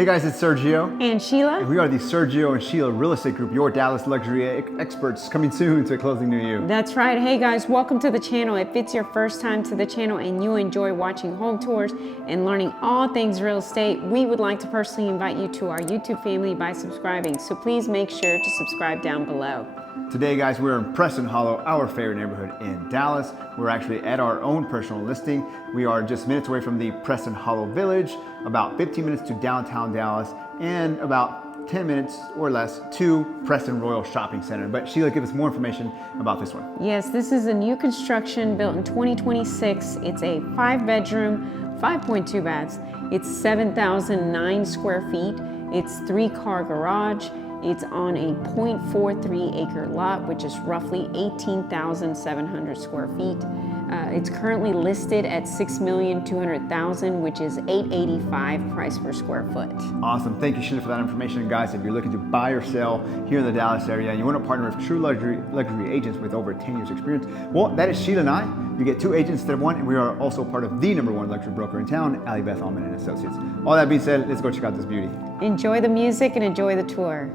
Hey guys, it's Sergio. And Sheila. And we are the Sergio and Sheila Real Estate Group, your Dallas luxury experts, coming soon to a closing near you. That's right. Hey guys, welcome to the channel. If it's your first time to the channel and you enjoy watching home tours and learning all things real estate, we would like to personally invite you to our YouTube family by subscribing. So please make sure to subscribe down below. Today, guys, we're in Preston Hollow, our favorite neighborhood in Dallas. We're actually at our own personal listing. We are just minutes away from the Preston Hollow Village, about 15 minutes to downtown Dallas, and about 10 minutes or less to Preston Royal Shopping Center. But Sheila, give us more information about this one. Yes, this is a new construction built in 2026. It's a 5-bedroom, 5.2 baths. It's 7,009 square feet. It's 3-car garage. It's on a 0.43 acre lot, which is roughly 18,700 square feet. It's currently listed at $6,200,000, which is $885 price per square foot. Awesome. Thank you, Sheila, for that information. Guys, if you're looking to buy or sell here in the Dallas area and you want to partner with true luxury agents with over 10 years experience, well, that is Sheila and I. You get 2 agents instead of 1, and we are also part of the #1 luxury broker in town, Ali Beth Allman and Associates. All that being said, let's go check out this beauty. Enjoy the music and enjoy the tour.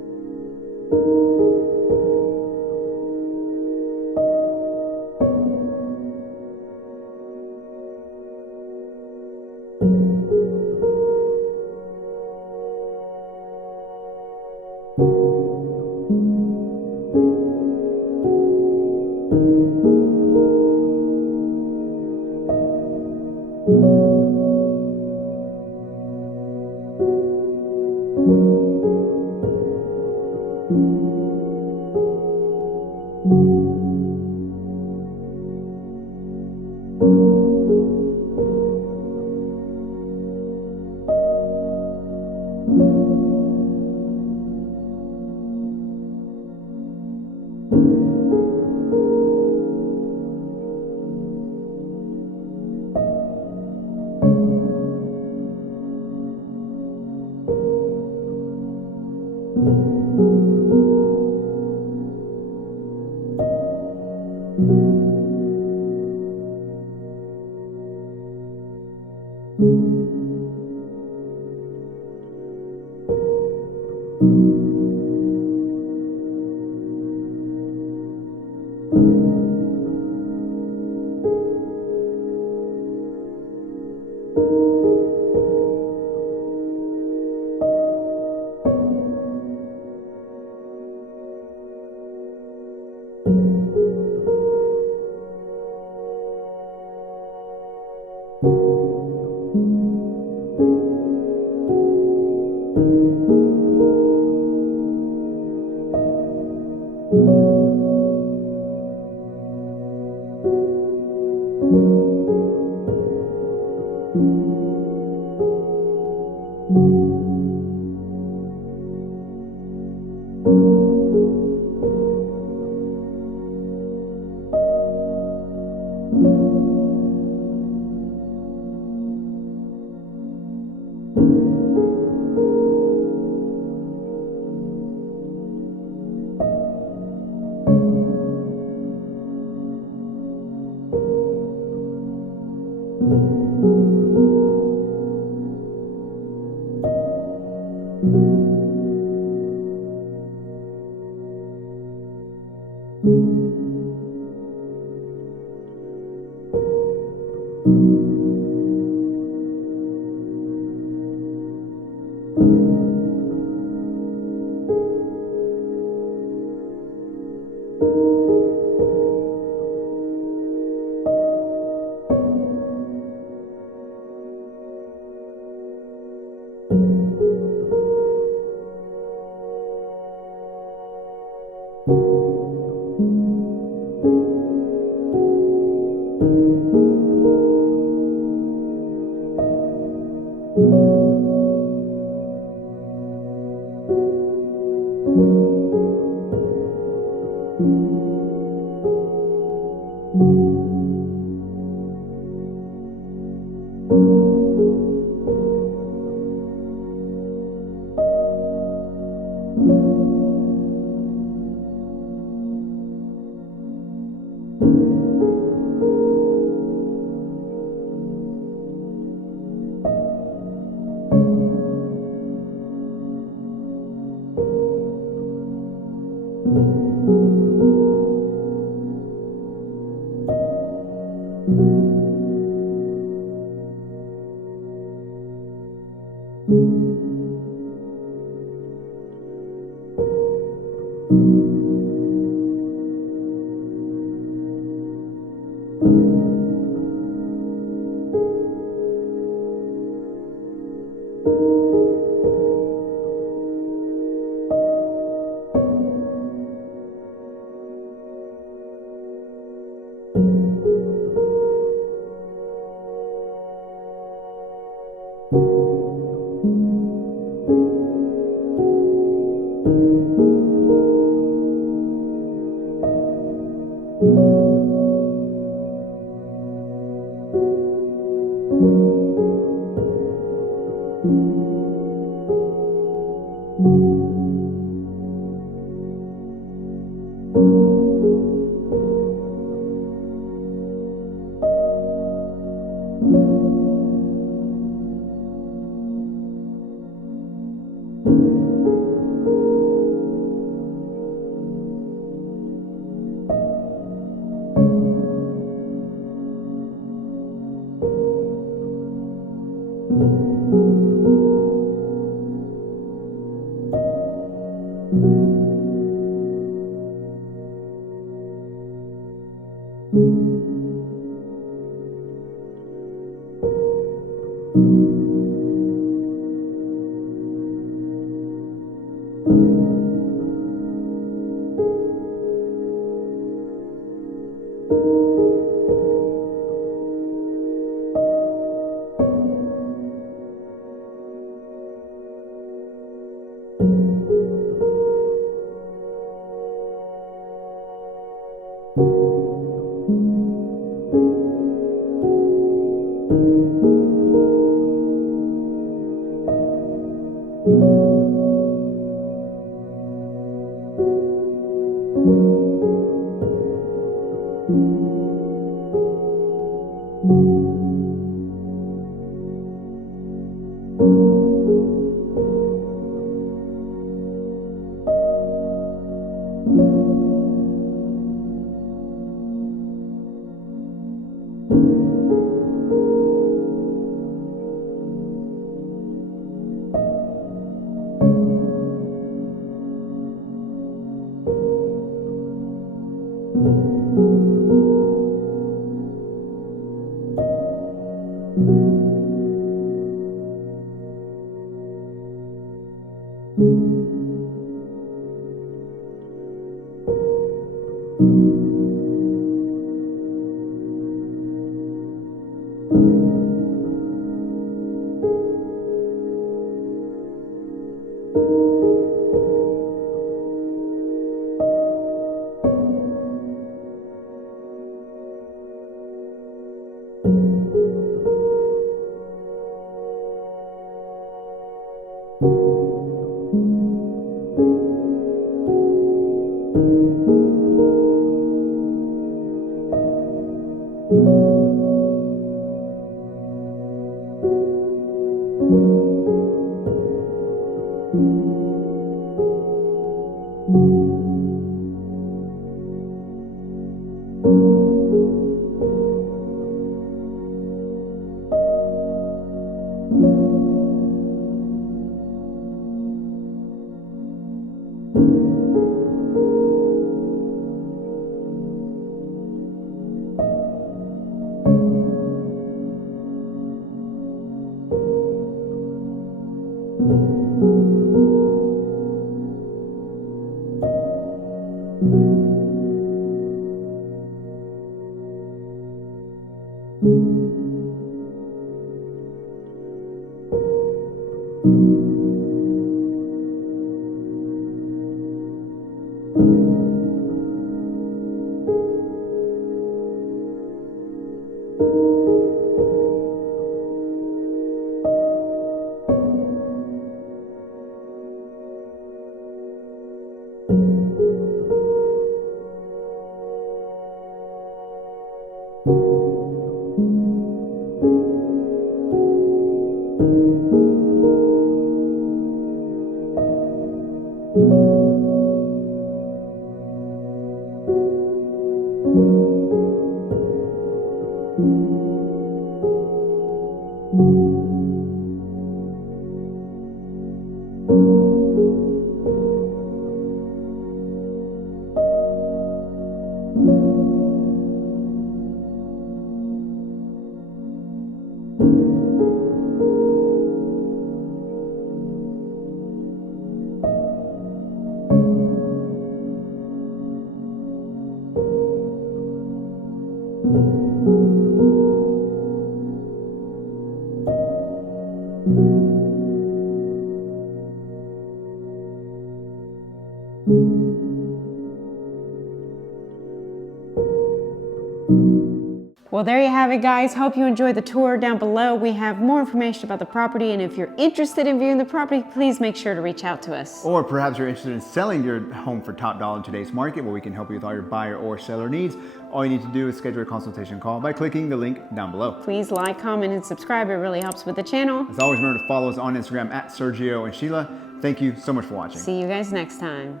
Well, there you have it, guys. Hope you enjoyed the tour. Down below, we have more information about the property, and if you're interested in viewing the property, please make sure to reach out to us. Or perhaps you're interested in selling your home for top dollar in today's market, where we can help you with all your buyer or seller needs. All you need to do is schedule a consultation call by clicking the link down below. Please like, comment, and subscribe. It really helps with the channel. As always, remember to follow us on Instagram at Sergio and Sheila. Thank you so much for watching. See you guys next time.